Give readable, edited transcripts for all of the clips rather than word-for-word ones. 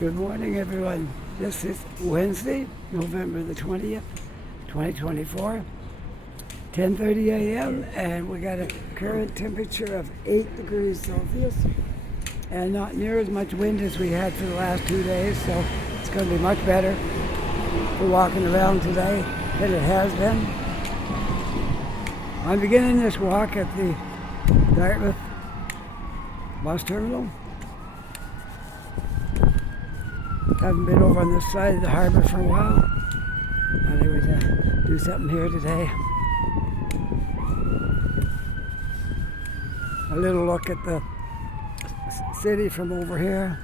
Good morning, everyone. This is Wednesday, November the 20th, 2024, 10:30 a.m., and we got a current temperature of 8 degrees Celsius, and not near as much wind as we had for the last 2 days, so it's going to be much better for walking around today than it has been. I'm beginning this walk at the Dartmouth bus terminal. Haven't been over on this side of the harbour for a while. I would do something here today. A little look at the city from over here.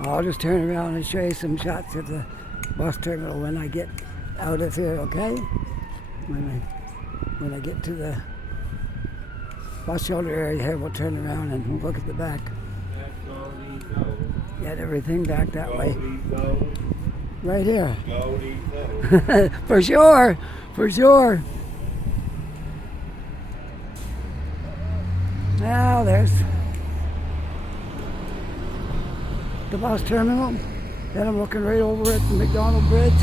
I'll just turn around and show you some shots of the bus terminal when I get out of here, okay? When I get to the bus shelter area here, we'll turn around and we'll look at the back. Get everything back that way. Right here. For sure, for sure. Now there's the bus terminal. Then I'm looking right over at the McDonald Bridge.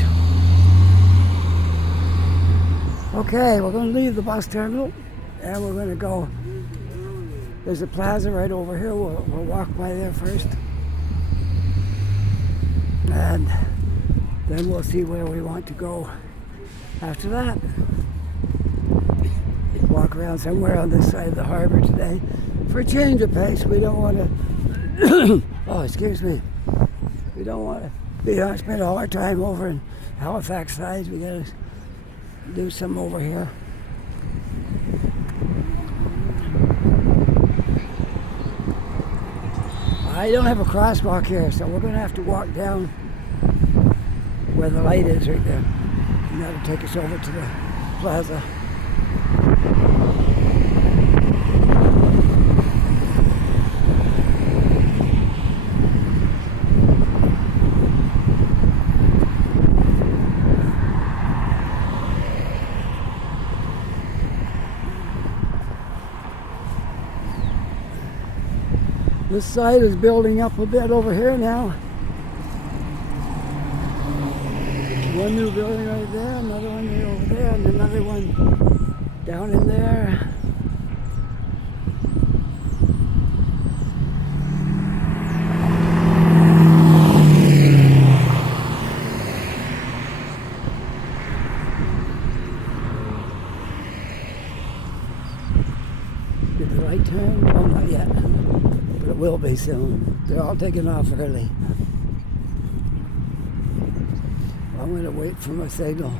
Okay, we're going to leave the bus terminal and we're going to go. There's a plaza right over here. We'll walk by there first. And then we'll see where we want to go after that. Walk around somewhere on this side of the harbor today for a change of pace. We don't want to, oh, excuse me. We don't want to spend all our time over in Halifax side. We got to do some over here. I don't have a crosswalk here, so we're going to have to walk down where the light is right there. And that'll take us over to the plaza. This side is building up a bit over here now. One new building right there, another one right over there, and another one down in there. Did the right turn? Oh, not yet. But it will be soon. They're all taking off early. I'm going to wait for my signal.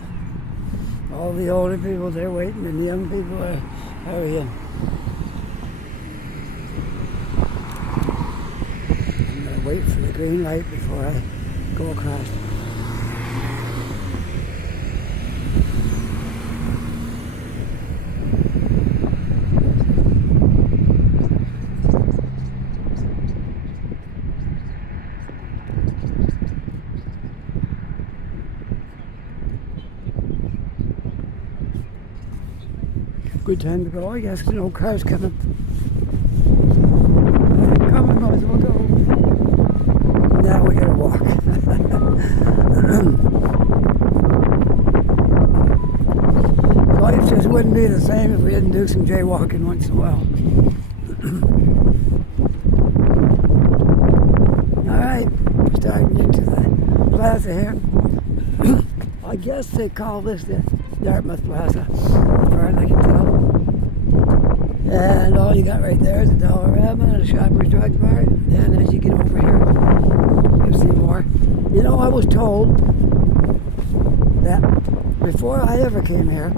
All the older people, they're waiting, and the young people are hurrying. I'm going to wait for the green light before I go across. Good time to go, I guess. No cars coming. Come on, guys, we'll go. Now we gotta walk. Life just wouldn't be the same if we didn't do some jaywalking once in a while. Alright, starting into the plaza here. I guess they call this the Dartmouth Plaza, as far as I can tell. And all you got right there is a Dollarama and a Shoppers Drug Mart. And as you get over here, you'll see more. You know, I was told that before I ever came here,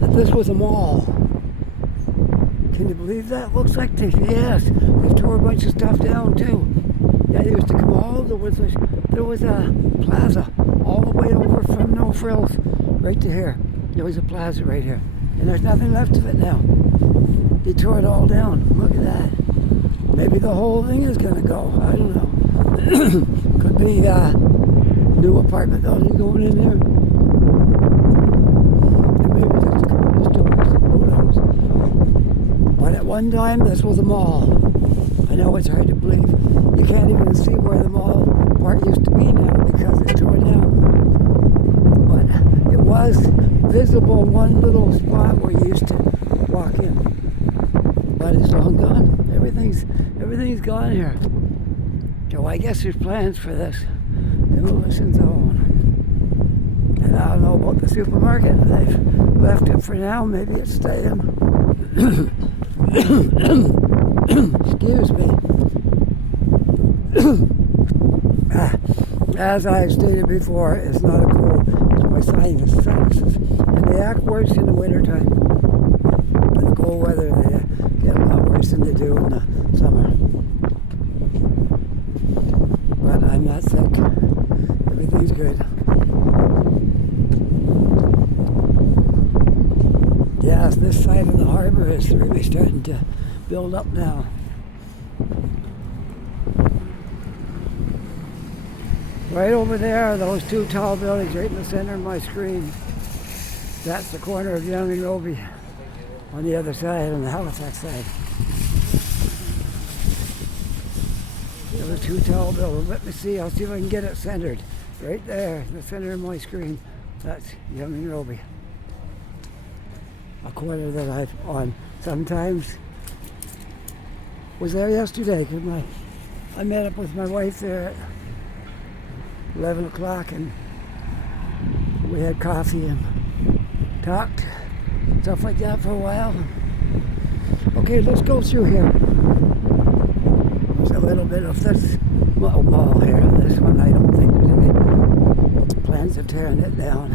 that this was a mall. Can you believe that? Looks like they, yes, they tore a bunch of stuff down too. Yeah, they used to come all, there was a plaza all the way over from No Frills right to here. There was a plaza right here. And there's nothing left of it now. They tore it all down. Look at that. Maybe the whole thing is going to go. I don't know. Could be new apartment building going in there. And maybe just a couple of stores. Who knows? one time this was a mall. I know it's hard to believe. You can't even see where the mall part used to be now because it's torn down. But it was visible one little spot where you used to walk in. But it's long gone. Everything's gone here. So I guess there's plans for this demolition zone. And I don't know about the supermarket. They've left it for now. Maybe it's staying. Excuse me. As I stated before, it's not a cold. It's my sinuses. And they act worse in the wintertime. In the cold weather, they get a lot worse than they do in the summer. But I'm not sick. Everything's good. Yes, this side of the harbor is really starting to build up now. Right over there are those two tall buildings right in the center of my screen. That's the corner of Young and Roby on the other side, on the Halifax side. Those two tall buildings. Let me see, I'll see if I can get it centered. Right there, in the center of my screen. That's Young and Roby. A corner that I've on sometimes. Was there yesterday because I met up with my wife there at 11 o'clock and we had coffee and talked, stuff like that for a while. Okay, let's go through here. There's a little bit of this mall here, and this one I don't think there's any plans of tearing it down.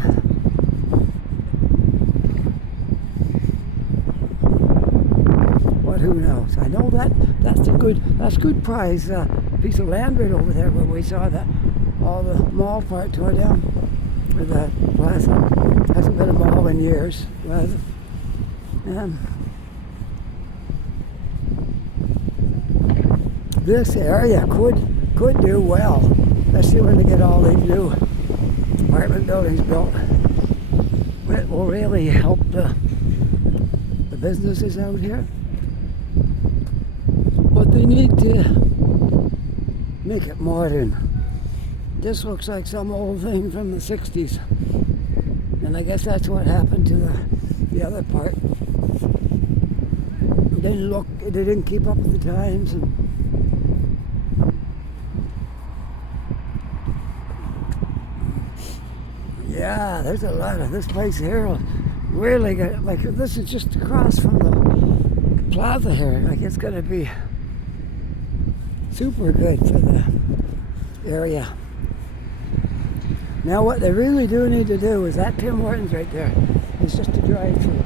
But who knows? I know that's good prize piece of land right over there where we saw that all the mall part tore down, or the plaza. Hasn't been a mall in years, plaza. And this area could do well, especially when they get all these new apartment buildings built. It will really help the businesses out here. But they need to make it modern. This looks like some old thing from the 60s. And I guess that's what happened to the other part. They didn't keep up with the times. And yeah, there's a lot of this place here. Really good. Like this is just across from the plaza here. Like it's going to be super good for the area. Now what they really do need to do is that Tim Hortons right there. It's just a drive-through.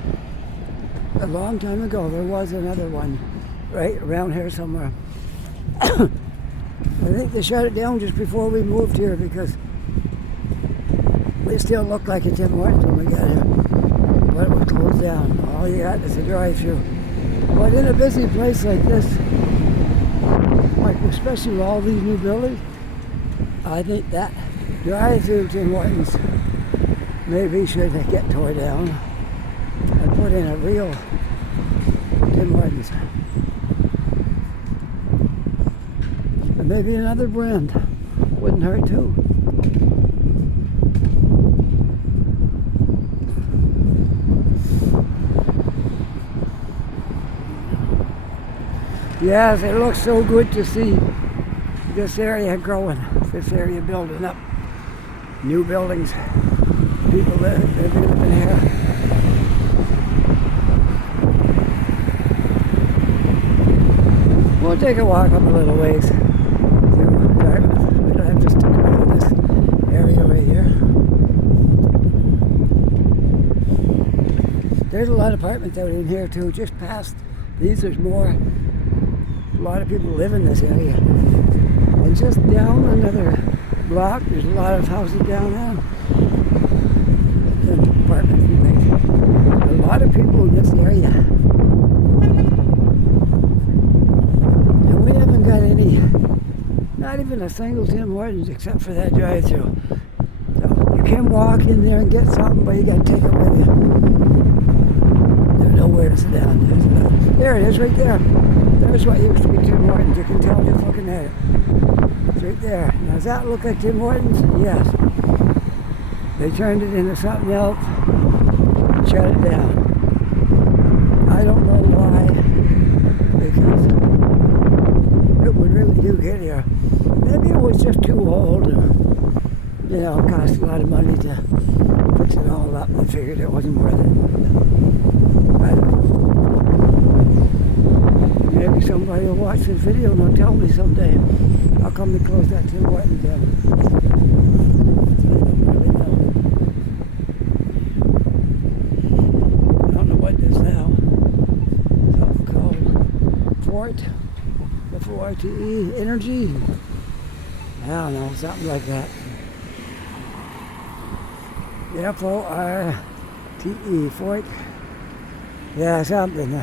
A long time ago there was another one right around here somewhere. I think they shut it down just before we moved here because they still look like a Tim Hortons when we got here. But it was closed down. All you got is a drive-through. But in a busy place like this, like especially with all these new buildings, I think that drive-through Tim Hortons maybe should get tore down and put in a real Tim Hortons. And maybe another brand wouldn't hurt too. Yes, it looks so good to see this area growing, this area building up. New buildings, people living in here. We'll take a walk up a little ways to Dartmouth. We don't have to stick around this area right here. There's a lot of apartments out in here too, just past these there's more. A lot of people live in this area. And just down another block, there's a lot of houses down there. And apartments and things. A lot of people in this area. And we haven't got any, not even a single Tim Hortons except for that drive-through. So you can walk in there and get something, but you got to take it with you. There's no nowhere to sit down. There it is, right there. There's what used to be Tim Hortons. You can tell just looking at it. It's right there. Now, does that look like Tim Hortons? Yes. They turned it into something else, shut it down. I don't know why, because it would really do get here. Maybe it was just too old and, it cost a lot of money to fix it all up. I figured it wasn't worth it. But maybe somebody will watch this video and they'll tell me someday how come they closed that Tim Hortons down. I don't know what this now. Something called Fort, F-O-R-T-E, Energy. I don't know, something like that. F-O-R-T-E, Fort. Yeah, something.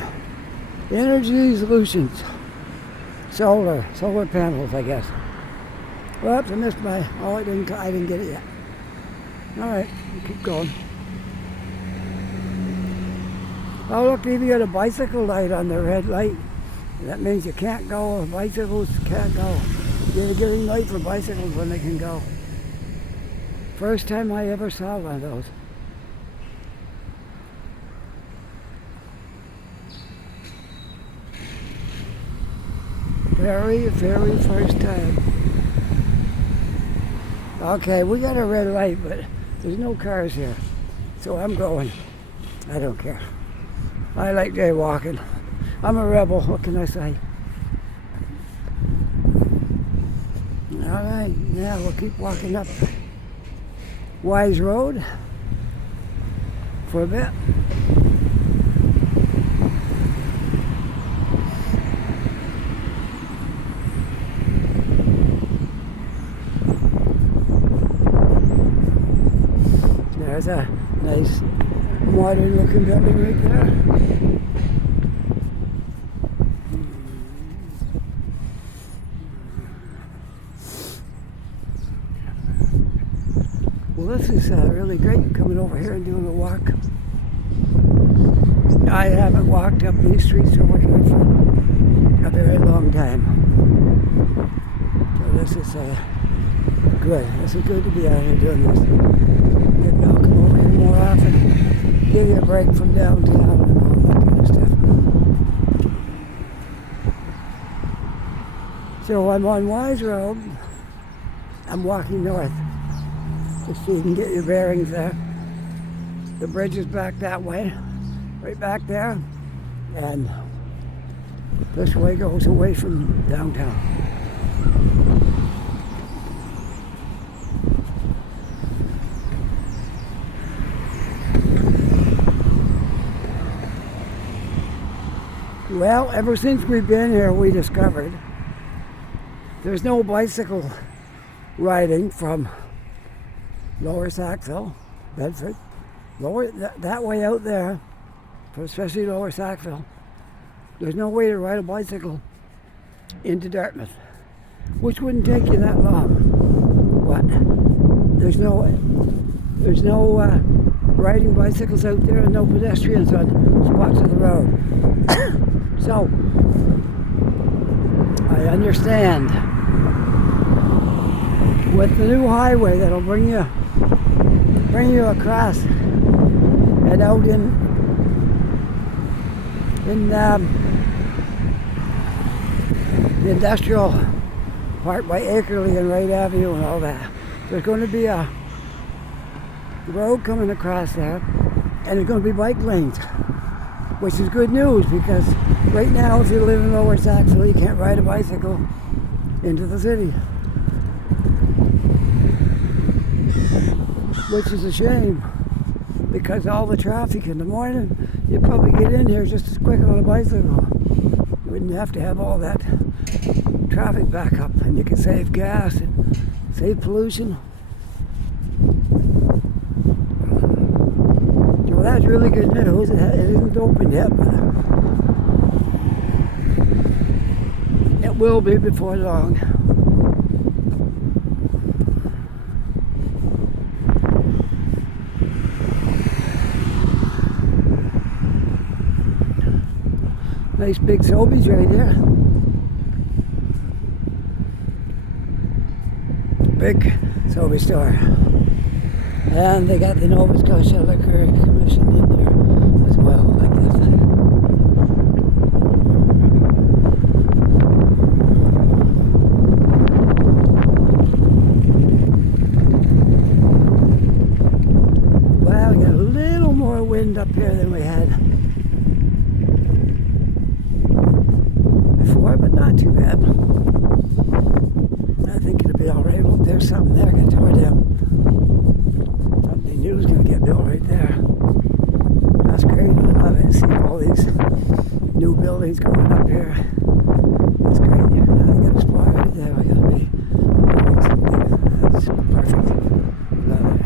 Energy Solutions. Solar panels, I guess. Whoops, I missed my, I didn't get it yet. Alright, keep going. Oh look, they even got a bicycle light on the red light. That means you can't go, bicycles can't go. They're getting light for bicycles when they can go. First time I ever saw one of those. Very, very first time. Okay, we got a red light, but there's no cars here. So I'm going. I don't care. I like jaywalking. I'm a rebel, what can I say? Alright, now we'll keep walking up Wyse Road for a bit. There's a nice modern looking building right there. Well, this is really great coming over here and doing a walk. I haven't walked up these streets over here for a very long time. So this is good. This is good to be out here doing this. Maybe I'll come over here more often. Give you a break from downtown and all that kind of stuff. So I'm on Wyse Road. I'm walking north. Just so you can get your bearings there. The bridge is back that way, right back there, and this way goes away from downtown. Well, ever since we've been here, we discovered there's no bicycle riding from Lower Sackville, Bedford, that way out there, especially Lower Sackville. There's no way to ride a bicycle into Dartmouth, which wouldn't take you that long. But there's no riding bicycles out there and no pedestrians on spots of the road. So I understand with the new highway that'll bring you across and out in the industrial part by Akerley and Wright Avenue and all that. There's going to be a road coming across there, and there's going to be bike lanes, which is good news because right now, if you live in Lower Sackville, you can't ride a bicycle into the city, which is a shame because all the traffic in the morning, you'd probably get in here just as quick on a bicycle. You wouldn't have to have all that traffic back up, and you can save gas and save pollution. Well, that's really good news. It isn't open yet, but it will be before long. Nice big Sobeys right here. Big Sobeys store. And they got the Nova Scotia Liquor Commission in there as well, like this. Wow, we got a little more wind up here than we had before, but not too bad. I think it'll be all right. Look, there's something there getting tore down. Something new is going to get built right there. That's great. I love it. Seeing all these new buildings going up here. That's great. I got a spot right there. I got to be building something. That's perfect. Love it.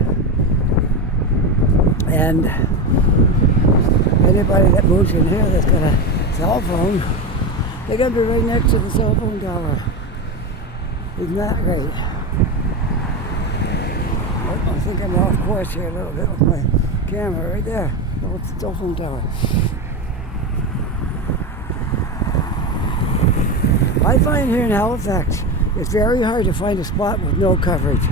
And anybody that moves in here that's got a cell phone, they're going to be right next to the cell phone tower. Isn't that great? Oh, I think I'm off course here a little bit with my camera right there. Oh, it's the cell phone tower. I find here in Halifax, it's very hard to find a spot with no coverage.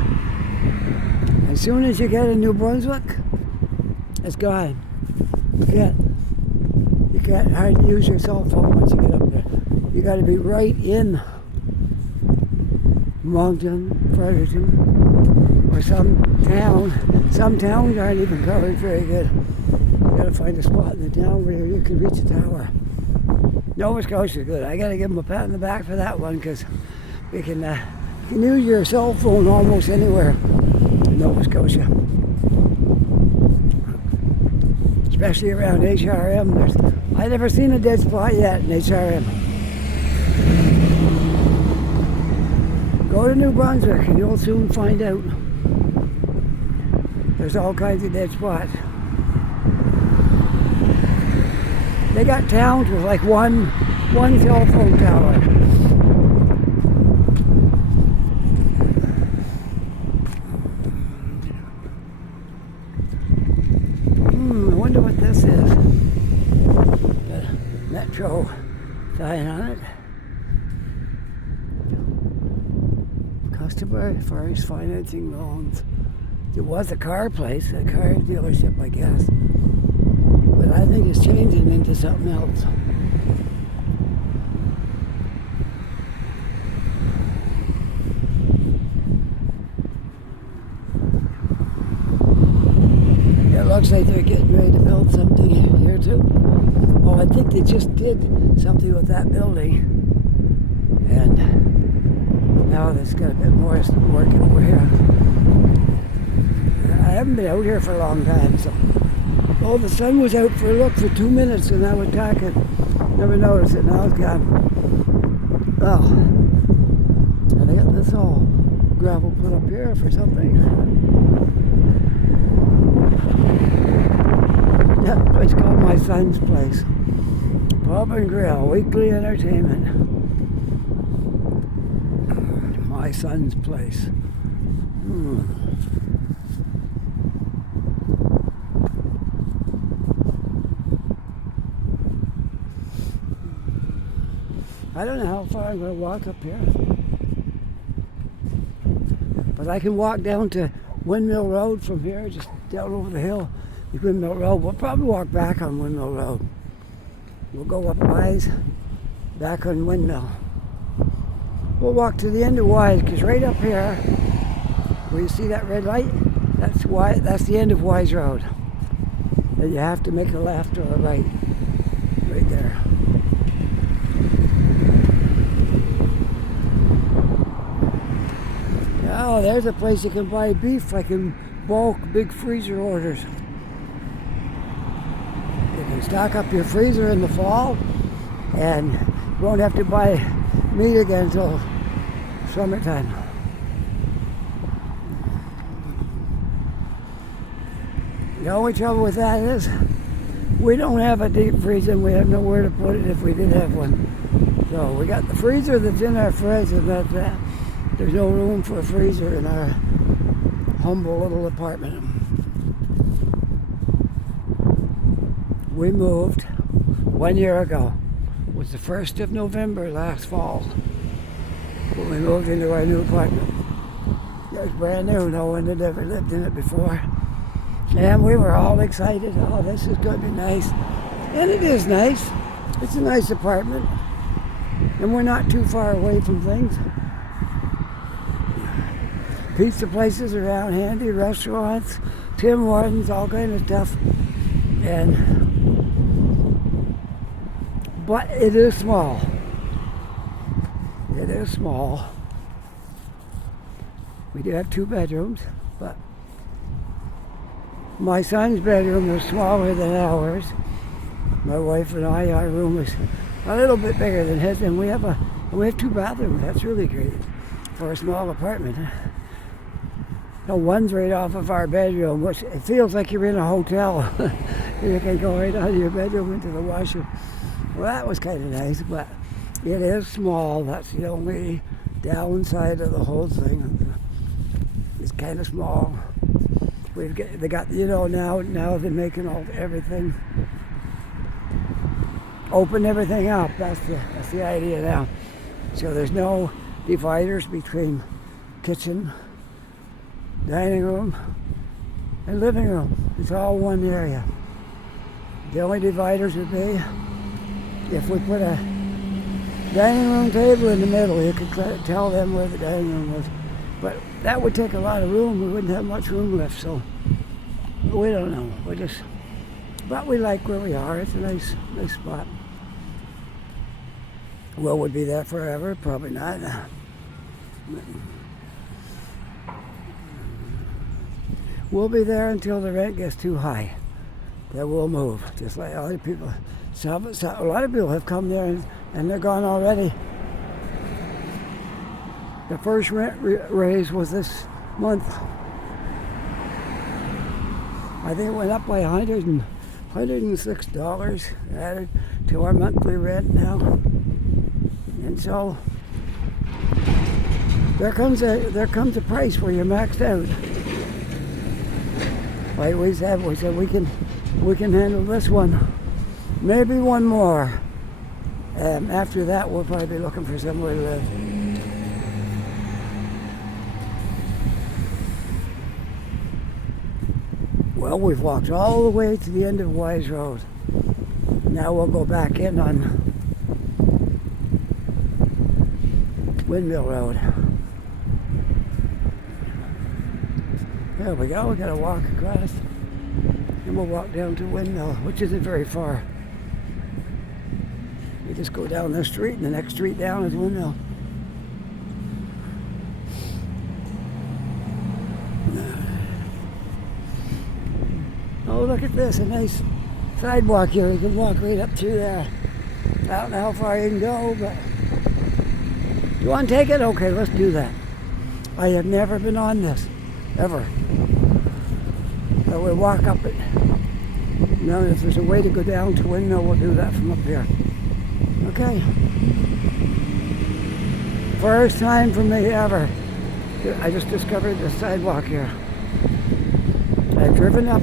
As soon as you get in New Brunswick, it's gone. You can't hardly use your cell phone once you get up there. You got to be right in Moncton, Fredericton, or some town. Some towns aren't even covered very good. You got to find a spot in the town where you can reach the tower. Nova Scotia is good. I got to give them a pat on the back for that one, because you can use your cell phone almost anywhere in Nova Scotia. Especially around HRM. I've never seen a dead spot yet in HRM. Go to New Brunswick and you'll soon find out. There's all kinds of dead spots. They got towns with like one cell phone tower. I wonder what this is. Got a Metro sign on it. Customer first financing loans. It was a car place, a car dealership, I guess. But I think it's changing into something else. It looks like they're getting ready to build something here too. Oh, I think they just did something with that building. And now there's got a bit more work over here. I haven't been out here for a long time, so. Oh, the sun was out for a look for 2 minutes and I was talking. Never noticed it, now it's gone. Oh. And I got this all gravel put up here for something. Yeah, it's called My Son's Place. Pub and Grill, weekly entertainment. My Son's Place. I don't know how far I'm going to walk up here. But I can walk down to Windmill Road from here, just down over the hill. Windmill Road. We'll probably walk back on Windmill Road. We'll go up Wyse, back on Windmill. We'll walk to the end of Wyse, because right up here, where you see that red light, that's the end of Wyse Road. And you have to make a left or a right, right there. Oh, there's a place you can buy beef, like in bulk, big freezer orders. You can stock up your freezer in the fall, and you won't have to buy meat again until summertime. The only trouble with that is we don't have a deep freezer and we have nowhere to put it if we did have one. So we got the freezer that's in our fridge, and that's that. There's no room for a freezer in our humble little apartment. We moved 1 year ago. was the 1st of November last fall when we moved into our new apartment. It was brand new, no one had ever lived in it before. And we were all excited. Oh, this is going to be nice. And it is nice. It's a nice apartment. And we're not too far away from things. Pizza places around handy, restaurants, Tim Hortons, all kind of stuff. But it is small. It is small. We do have 2 bedrooms, but my son's bedroom is smaller than ours. My wife and I, our room is a little bit bigger than his, and we have 2 bathrooms. That's really great for a small apartment. One's right off of our bedroom, which it feels like you're in a hotel. You can go right out of your bedroom into the washroom. Well, that was kind of nice, but it is small. That's the only downside of the whole thing. It's kind of small. They got now they're making everything, open everything up. That's the idea now. So there's no dividers between kitchen, dining room, and living room. It's all one area. The only dividers would be if we put a dining room table in the middle. You could tell them where the dining room was. But that would take a lot of room. We wouldn't have much room left, so we don't know. But we like where we are. It's a nice spot. Will we be there forever? Probably not. We'll be there until the rent gets too high. Then we'll move. Just like other people. A lot of people have come there and they're gone already. The first rent raise was this month. I think it went up by $106 added to our monthly rent now. And so there comes a price where you're maxed out. Like we said we can handle this one, maybe one more. After that, we'll probably be looking for somewhere to live. Well, we've walked all the way to the end of Wyse Road. Now we'll go back in on Windmill Road. There we go. We got to walk across, and we'll walk down to Windmill, which isn't very far. You just go down this street, and the next street down is Windmill. Oh, look at this, a nice sidewalk here. You can walk right up through there. I don't know how far you can go, but you want to take it? Okay, let's do that. I have never been on this, ever. But we'll walk up it. Now, if there's a way to go down to Windmill, we'll do that from up here. Okay. First time for me ever. I just discovered the sidewalk here. I've driven up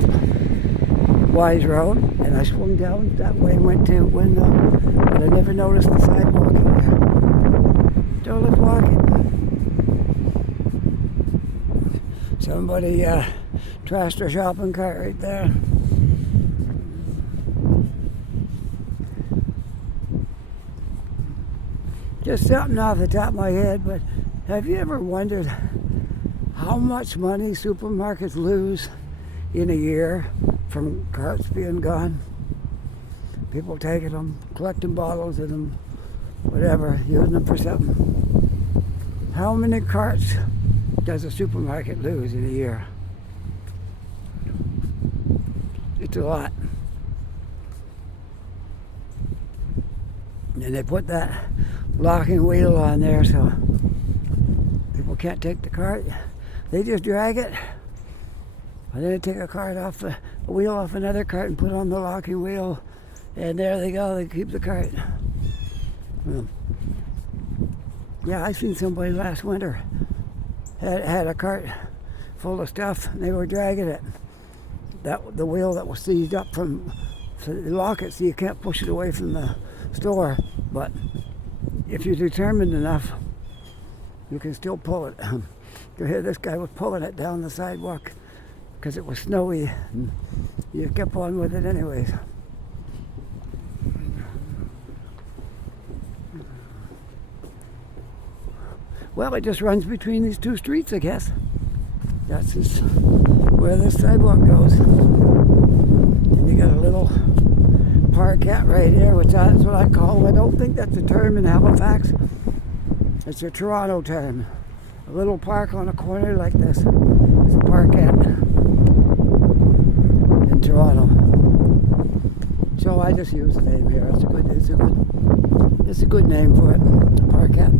Wyse Road, and I swung down that way and went to Windmill, but I never noticed the sidewalk in there. So let's walk it. Somebody trashed their shopping cart right there. Just something off the top of my head, but have you ever wondered how much money supermarkets lose in a year from carts being gone? People taking them, collecting bottles of them, whatever, using them for something. How many carts does a supermarket lose in a year? It's a lot. And they put that locking wheel on there so people can't take the cart. They just drag it. And then they take a cart off a wheel off another cart and put on the locking wheel. And there they go, they keep the cart. Well, yeah, I seen somebody last winter had a cart full of stuff and they were dragging it. The wheel that was seized up from, so they lock it so you can't push it away from the store. But if you're determined enough, you can still pull it. You hear this guy was pulling it down the sidewalk because it was snowy, and you kept on with it anyways. Well, it just runs between these two streets, I guess. That's just where this sidewalk goes. And you got a little parkette right here, which that's what I call. I don't think that's a term in Halifax. It's a Toronto term. A little park on a corner like this is a parkette in Toronto. So I just use the name here. It's a good name for it. Parkette.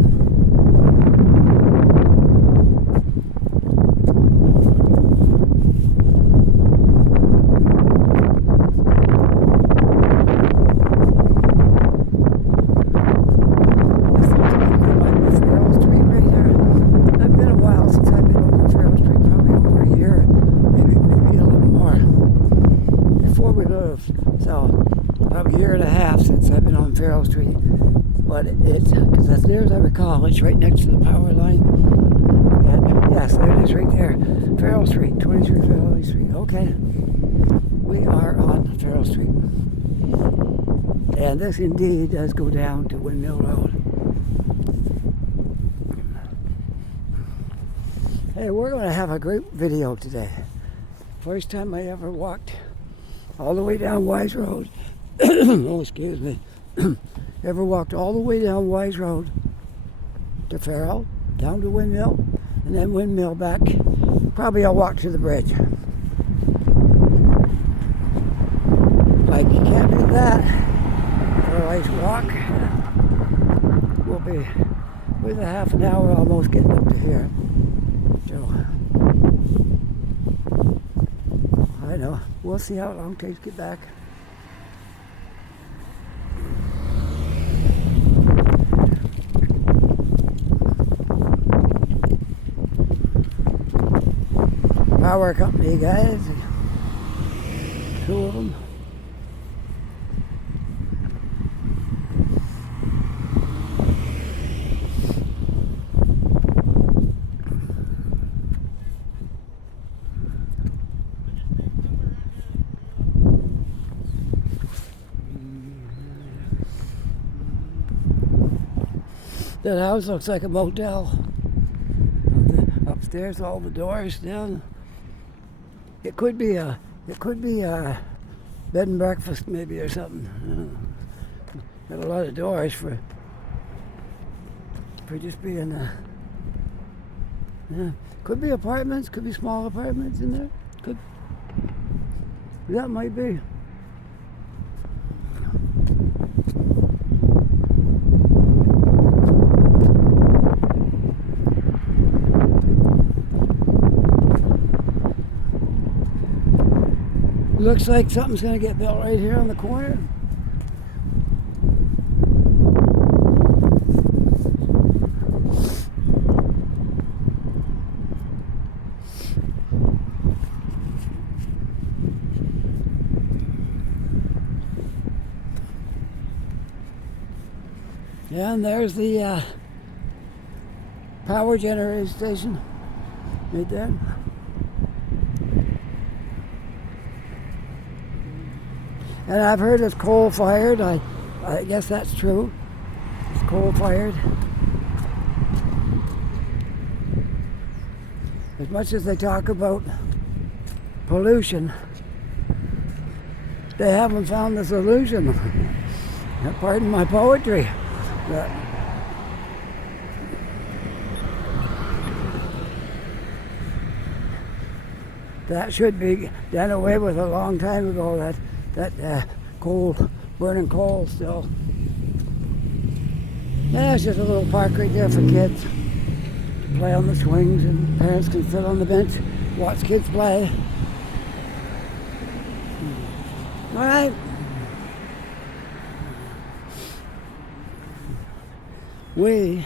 Street, but it's because as near as I recall, it's right next to the power line. And yes, there it is, right there, Farrell Street, 23 Farrell Street. Okay, we are on Farrell Street, and this indeed does go down to Windmill Road. Hey, we're going to have a great video today. First time I ever walked all the way down Wyse Road. Oh, excuse me. Ever walked all the way down Wyse Road to Farrell, down to Windmill, and then Windmill back. Probably I'll walk to the bridge. Like, you can't do that for a nice walk. We'll be with a half an hour almost getting up to here. So, I know. We'll see how long it takes to get back. Power company guys, two of them. That house looks like a motel. Upstairs, all the doors down. It could be a bed and breakfast maybe or something. Got a lot of doors for just being yeah. Could be apartments, could be small apartments in there. Could that might be. Looks like something's going to get built right here on the corner. Yeah, and there's the power generating station right there. And I've heard it's coal-fired. I guess that's true. It's coal-fired. As much as they talk about pollution, they haven't found the solution. Pardon my poetry. But that should be done away with a long time ago. That burning coal still. Yeah, it's just a little park right there for kids to play on the swings, and parents can sit on the bench, watch kids play. All right. We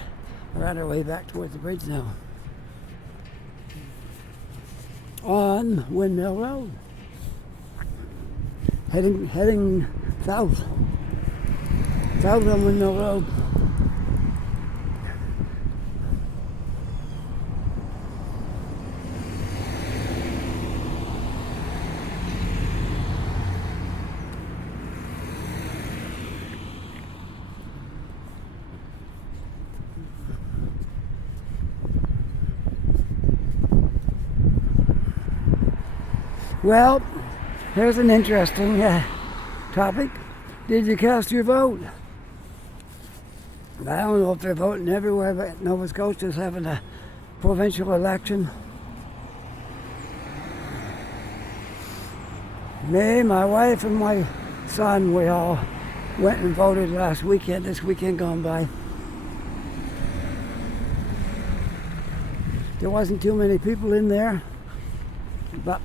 are on our way back towards the bridge now. On Windmill Road. Heading south. south on Windmill Road. Well, here's an interesting topic. Did you cast your vote? I don't know if they're voting everywhere, but Nova Scotia is having a provincial election. Me, my wife, and my son, we all went and voted last weekend, this weekend gone by. There wasn't too many people in there, but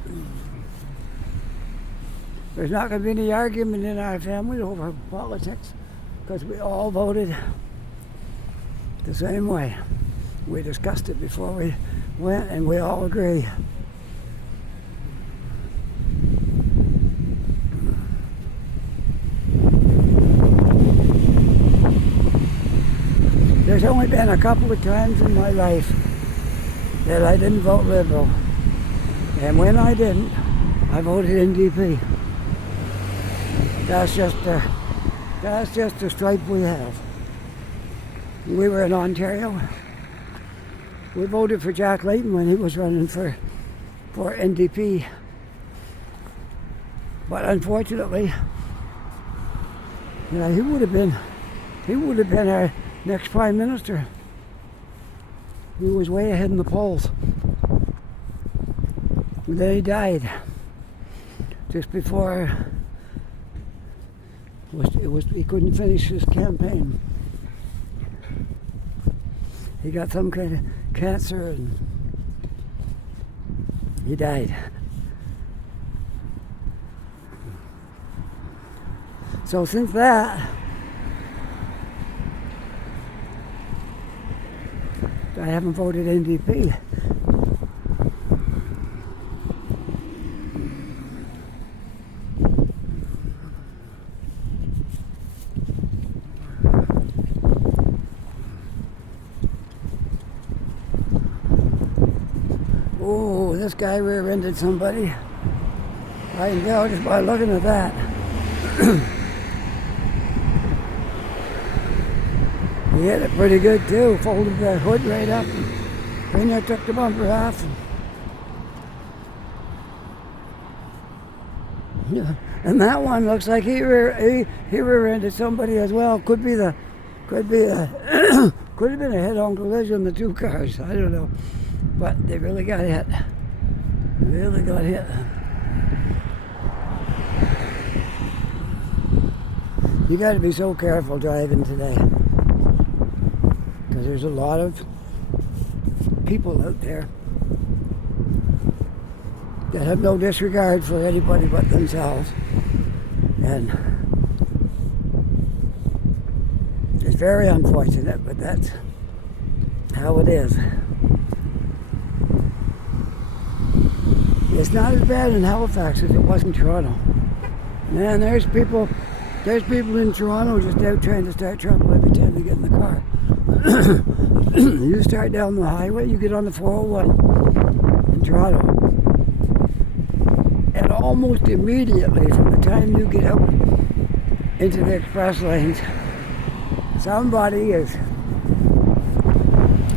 there's not going to be any argument in our family over politics because we all voted the same way. We discussed it before we went and we all agree. There's only been a couple of times in my life that I didn't vote Liberal. And when I didn't, I voted NDP. That's just the stripe we have. We were in Ontario. We voted for Jack Layton when he was running for NDP. But unfortunately, you know, he would have been our next Prime Minister. He was way ahead in the polls. And then he died just before he couldn't finish his campaign. He got some kind of cancer and he died. So since that, I haven't voted NDP. Oh, this guy rear-ended somebody. I can tell just by looking at that. He hit it pretty good too. Folded the hood right up. Then I took the bumper off. Yeah. And that one looks like he rear-ended somebody as well. Could have been a head-on collision, the two cars. I don't know. But they really got hit. Really got hit. You got to be so careful driving today. Because there's a lot of people out there that have no disregard for anybody but themselves. And it's very unfortunate, but that's how it is. It's not as bad in Halifax as it was in Toronto. Man, there's people in Toronto just out trying to start trouble every time they get in the car. You start down the highway, you get on the 401 in Toronto, and almost immediately from the time you get out into the express lanes, somebody is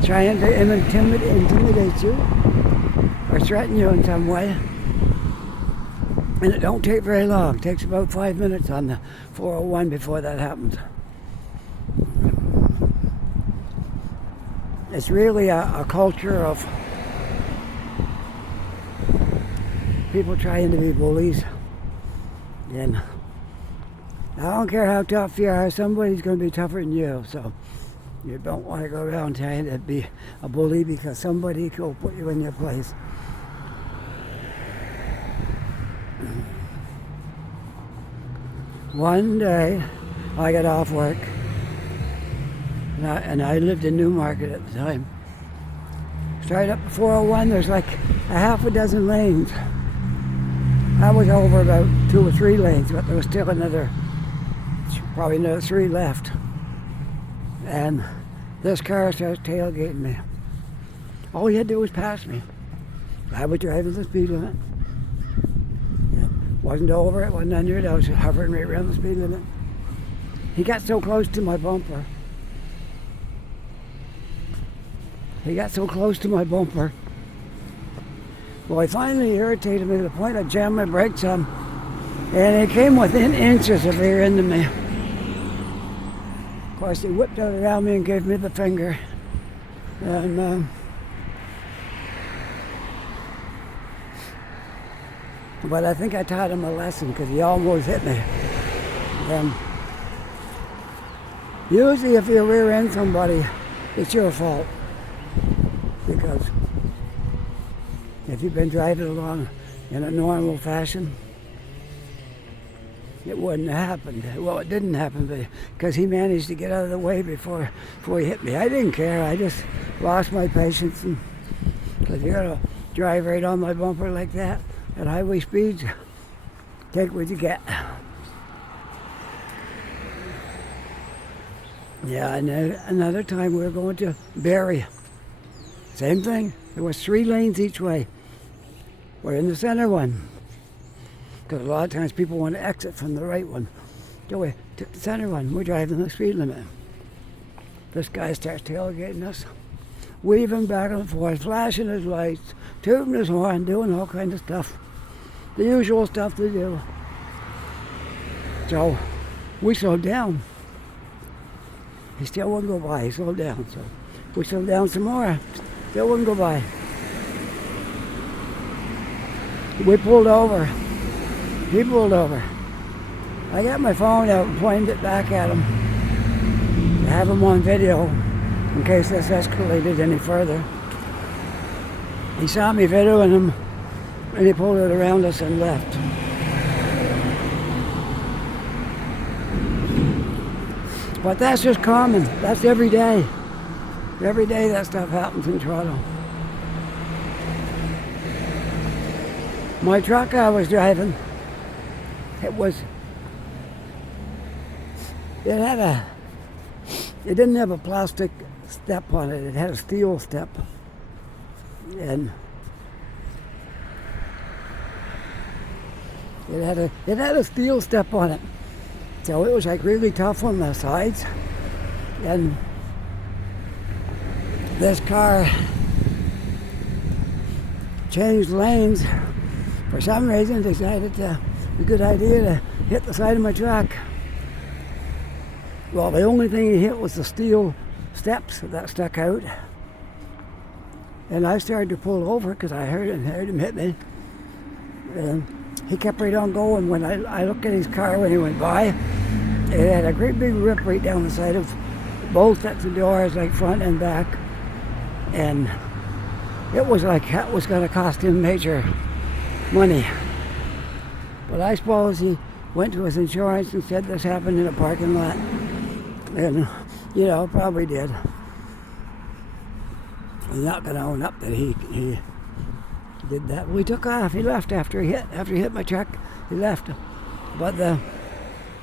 trying to intimidate you or threaten you in some way. And it don't take very long. It takes about 5 minutes on the 401 before that happens. It's really a culture of people trying to be bullies. And I don't care how tough you are, somebody's going to be tougher than you. So you don't want to go around trying to be a bully because somebody will put you in your place. One day, I got off work, and I lived in Newmarket at the time. Straight up the 401, there's like a half a dozen lanes. I was over about 2 or 3 lanes, but there was still another probably another 3 left. And this car starts tailgating me. All he had to do was pass me. I was driving the speed limit. Yeah. Wasn't over it, wasn't under it. I was hovering right around the speed limit. He got so close to my bumper. Well, he finally irritated me to the point I jammed my brakes on. And he came within inches of rear ending me. Of course, he whipped out around me and gave me the finger. And but I think I taught him a lesson because he almost hit me. Usually if you rear end somebody, it's your fault. Because if you've been driving along in a normal fashion, it wouldn't have happened. Well, it didn't happen because he managed to get out of the way before he hit me. I didn't care. I just lost my patience. Because you're going to drive right on my bumper like that at highway speeds, take what you get. Yeah, and another time we were going to Barrie. Same thing. There was 3 lanes each way. We're in the center one. Because a lot of times people want to exit from the right one. So we took the center one. We're driving the speed limit. This guy starts tailgating us, weaving back and forth, flashing his lights, tooting his horn, doing all kinds of stuff. The usual stuff they do. So we slowed down. He still wouldn't go by. He slowed down. So we slowed down some more. Still wouldn't go by. We pulled over. He pulled over. I got my phone out and pointed it back at him to have him on video in case this escalated any further. He saw me videoing him and he pulled it around us and left. But that's just common. That's every day. Every day that stuff happens in Toronto. My truck I was driving, it didn't have a plastic step on it. It had a steel step. And it had a steel step on it. So it was like really tough on the sides. And this car changed lanes. For some reason decided it was a good idea to hit the side of my truck. Well, the only thing he hit was the steel steps that stuck out. And I started to pull over because I heard him hit me. And he kept right on going. When I looked at his car when he went by, it had a great big rip right down the side of both sets of doors, like front and back. And it was like that was going to cost him major money. But I suppose he went to his insurance and said this happened in a parking lot. And, probably did. He's not going to own up that he did that. We took off. He left after he hit my truck. He left. But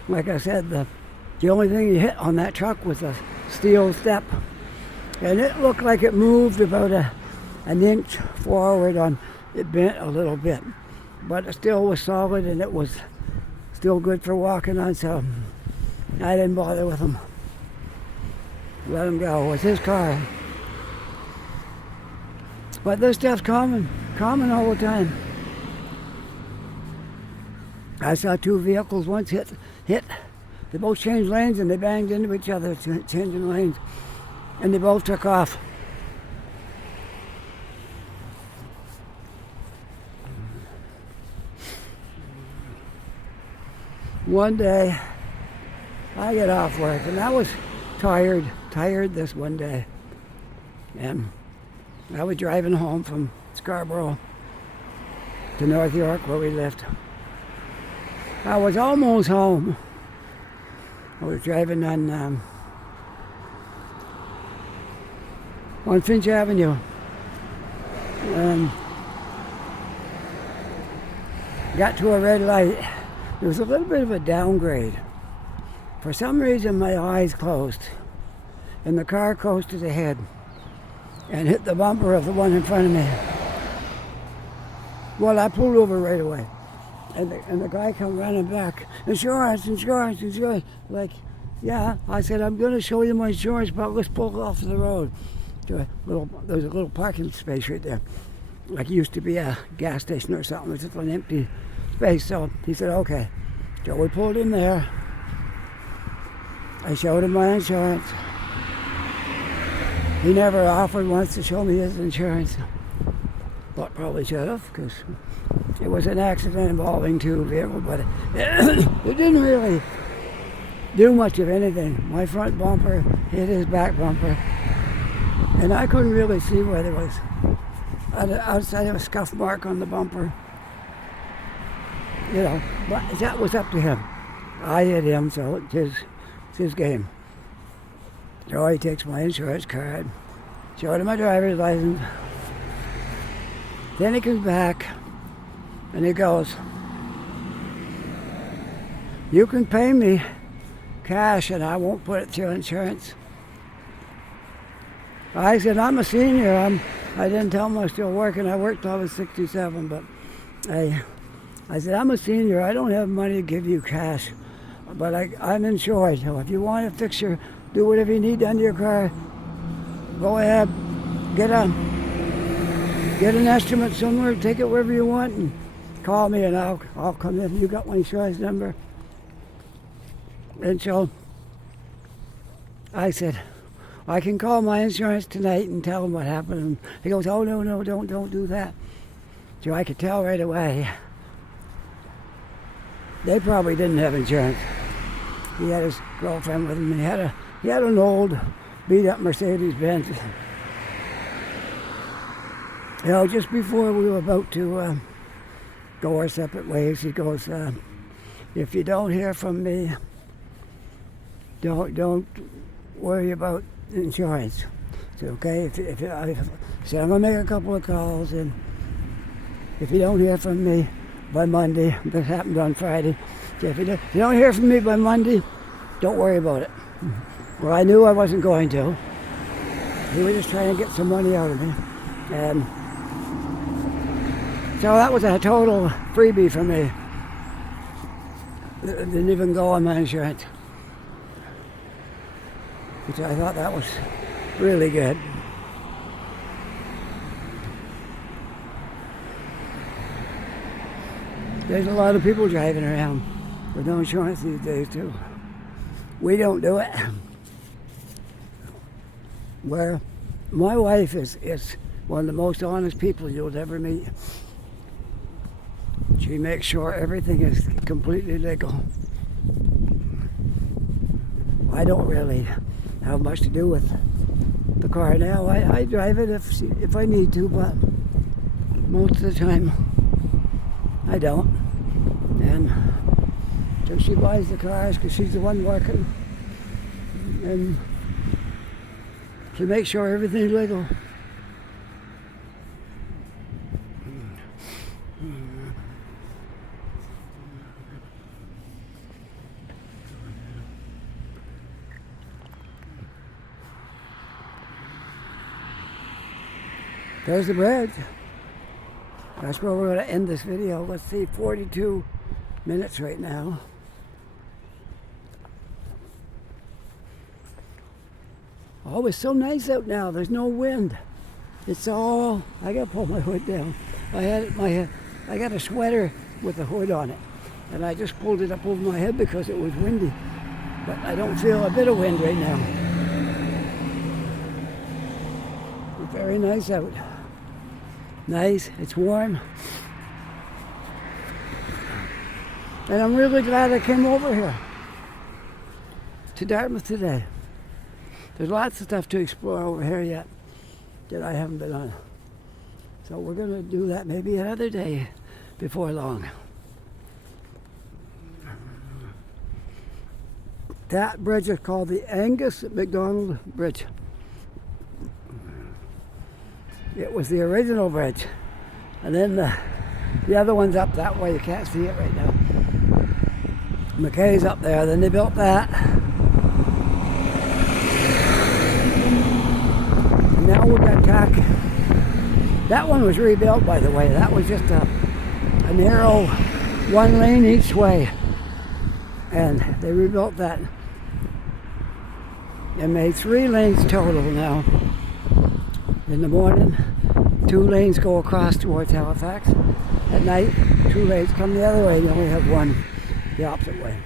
like I said, the only thing he hit on that truck was a steel step. And it looked like it moved about an inch forward on, it bent a little bit. But it still was solid and it was still good for walking on, so I didn't bother with him. Let him go. It was his car. But this stuff's common all the time. I saw 2 vehicles once hit. They both changed lanes and they banged into each other, changing lanes. And they both took off. One day, I get off work and I was tired this one day. And I was driving home from Scarborough to North York where we lived. I was almost home. I was driving on Finch Avenue. And got to a red light. It was a little bit of a downgrade For some reason, my eyes closed, and the car coasted ahead and hit the bumper of the one in front of me. Well, I pulled over right away, and the guy come running back. Insurance. Like, yeah. I said, I'm going to show you my insurance, but let's pull off the road. There's a little parking space right there. Like it used to be a gas station or something. It's just an empty space. So he said, okay. So we pulled in there. I showed him my insurance. He never offered once to show me his insurance. But probably should have, because it was an accident involving two vehicles, but it didn't really do much of anything. My front bumper hit his back bumper, and I couldn't really see where there was outside of a scuff mark on the bumper. You know, but that was up to him. I hit him, so it's his game. So he takes my insurance card, showed him my driver's license. Then he comes back and he goes, you can pay me cash and I won't put it through insurance. I said, I'm a senior. I didn't tell him I was still working. I worked till I was 67, but I said, I'm a senior. I don't have money to give you cash, but I'm insured. So if you want to fix do whatever you need done to your car, go ahead, get an estimate somewhere, take it wherever you want, and call me, and I'll come in. You got my insurance number? And so I said, I can call my insurance tonight and tell them what happened. And he goes, oh, no, don't do that. So I could tell right away. They probably didn't have insurance. He had his girlfriend with him. He had an old beat-up Mercedes-Benz. You know, just before we were about to go our separate ways, he goes, if you don't hear from me, don't worry about insurance. So, okay, I said, I'm going to make a couple of calls, and if you don't hear from me by Monday, this happened on Friday, so if you don't hear from me by Monday, don't worry about it. Well, I knew I wasn't going to. He was just trying to get some money out of me. And so that was a total freebie for me. Didn't even go on my insurance. Which I thought that was really good. There's a lot of people driving around with no insurance these days too. We don't do it. Where my wife is one of the most honest people you'll ever meet. She makes sure everything is completely legal. I don't really have much to do with the car now. I drive it if I need to, but most of the time I don't. And so she buys the cars because she's the one working, and she makes sure everything's legal. There's the bridge. That's where we're going to end this video. Let's see, 42 minutes right now. Oh, it's so nice out now. There's no wind. It's all, I got to pull my hood down. I got a sweater with a hood on it, and I just pulled it up over my head because it was windy. But I don't feel a bit of wind right now. It's very nice out. Nice, it's warm. And I'm really glad I came over here to Dartmouth today. There's lots of stuff to explore over here yet that I haven't been on. So we're going to do that maybe another day before long. That bridge is called the Angus MacDonald Bridge. It was the original bridge. And then the other one's up that way. You can't see it right now. McKay's up there, then they built that. And now we got Tack. That one was rebuilt, by the way. That was just a narrow 1 lane each way. And they rebuilt that and made 3 lanes total now. In the morning, 2 lanes go across towards Halifax. At night, 2 lanes come the other way. You only have 1 the opposite way.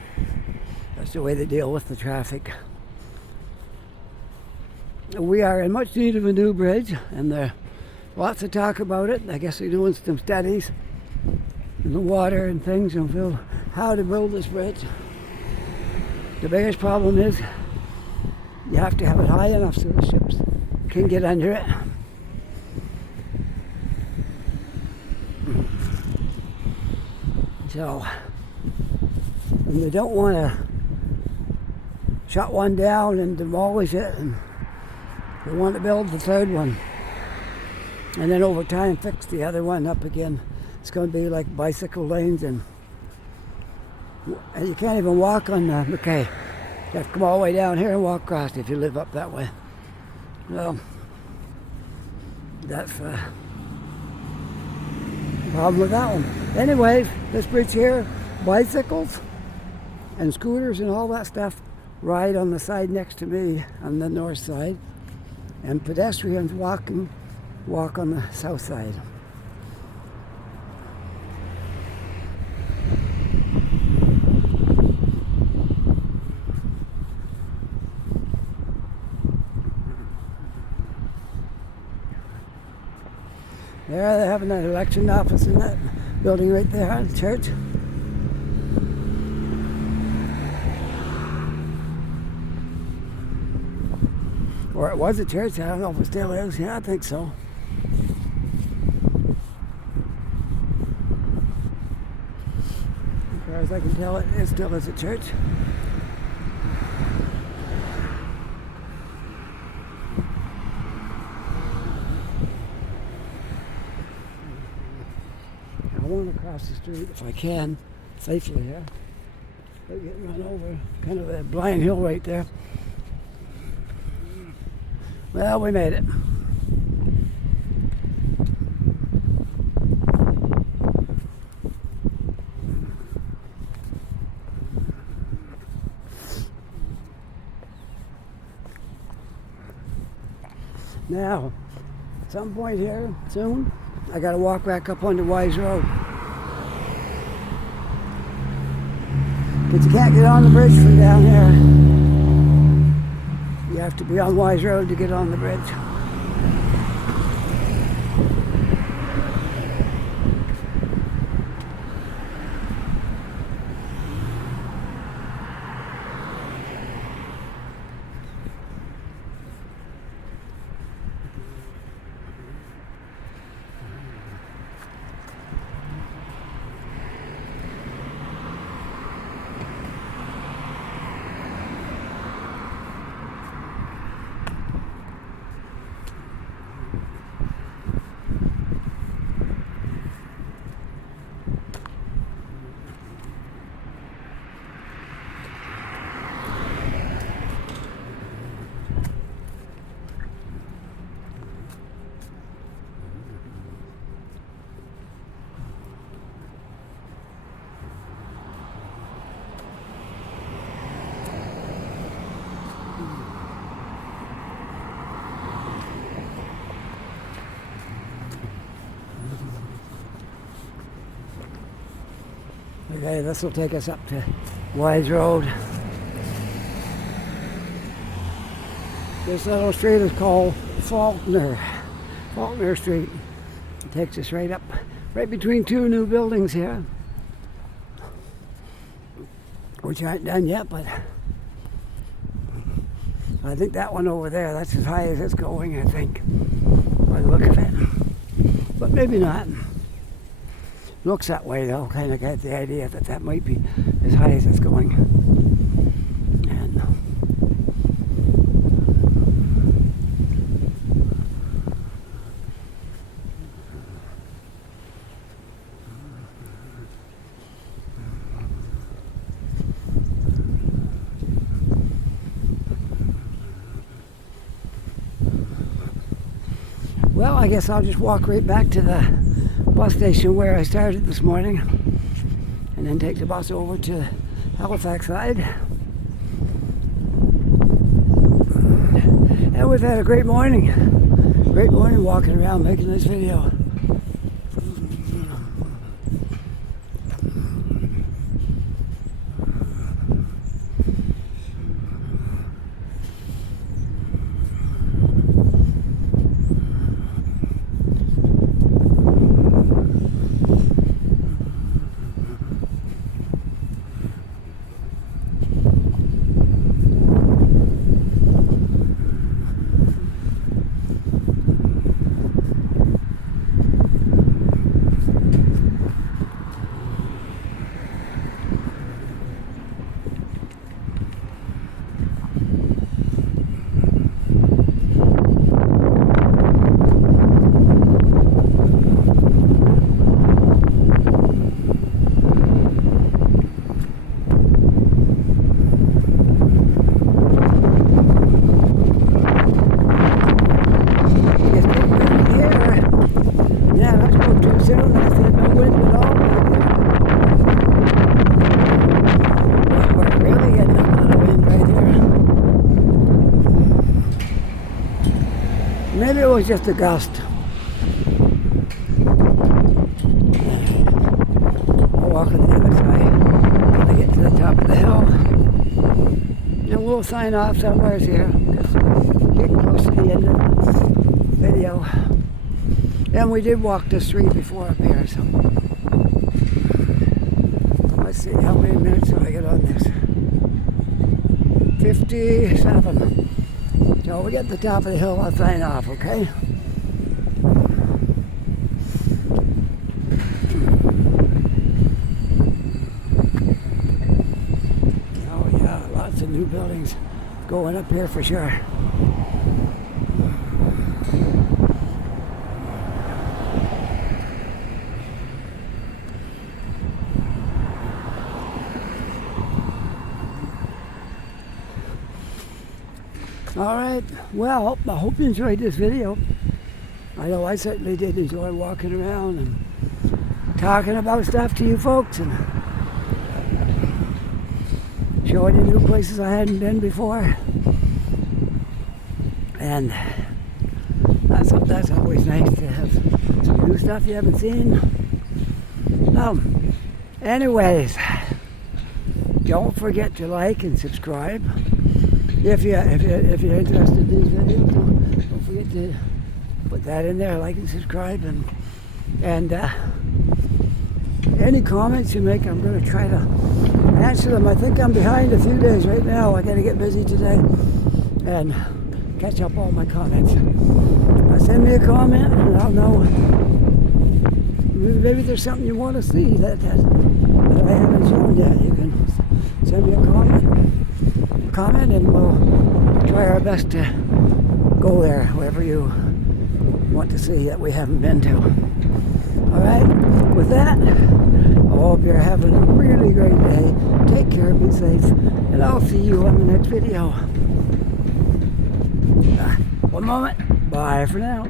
That's the way they deal with the traffic. We are in much need of a new bridge, and there's lots of talk about it. I guess they're doing some studies in the water and things and how to build this bridge. The biggest problem is you have to have it high enough so the ships can get under it. So, and they don't want to shut one down and demolish it, and they want to build the 3rd one. And then over time fix the other one up again. It's going to be like bicycle lanes, and you can't even walk on McKay. You have to come all the way down here and walk across if you live up that way. Well, that's the problem with that one. Anyway, this bridge here, bicycles and scooters and all that stuff ride on the side next to me on the north side, and pedestrians walk on the south side. There they have an election office in that building right there, the church. Or it was a church, I don't know if it still is. Yeah, I think so. As far as I can tell, it still is a church. I want to cross the street if I can, safely here. They're getting run over. Kind of a blind hill right there. Well, we made it. Now, at some point here, soon, I got to walk back up onto Wyse Road. But you can't get on the bridge from down here. You have to be on Wyse Road to get on the bridge. Okay, this will take us up to Wyse Road. This little street is called Faulkner Street. It takes us right up, right between 2 new buildings here, which aren't done yet, but I think that one over there, that's as high as it's going, I think, by the look of it. But maybe not. Looks that way though, kind of got the idea that that might be as high as it's going. And Well, I guess I'll just walk right back to the bus station where I started this morning and then take the bus over to Halifax side. And we've had a great morning walking around making this video. Maybe it was just a gust. I'll walk on the other side when I get to the top of the hill. And we'll sign off somewhere here. Just getting close to the end of the video. And we did walk the street before up here, so let's see how many minutes do I get on this. 57. So we get to the top of the hill, I'll sign off, okay? Oh yeah, lots of new buildings going up here for sure. Alright, well, I hope you enjoyed this video. I know I certainly did enjoy walking around and talking about stuff to you folks and showing you new places I hadn't been before. And that's always nice to have some new stuff you haven't seen. Anyways, don't forget to like and subscribe. If you're interested in these videos, don't forget to put that in there, like and subscribe, and any comments you make, I'm going to try to answer them. I think I'm behind a few days right now. I got to get busy today and catch up all my comments. Send me a comment and I'll know. Maybe there's something you want to see that I haven't shown yet. You can send me a comment and we'll try our best to go there, wherever you want to see that we haven't been to. Alright, with that, I hope you're having a really great day. Take care, be safe, and I'll see you on the next video. One moment, bye for now.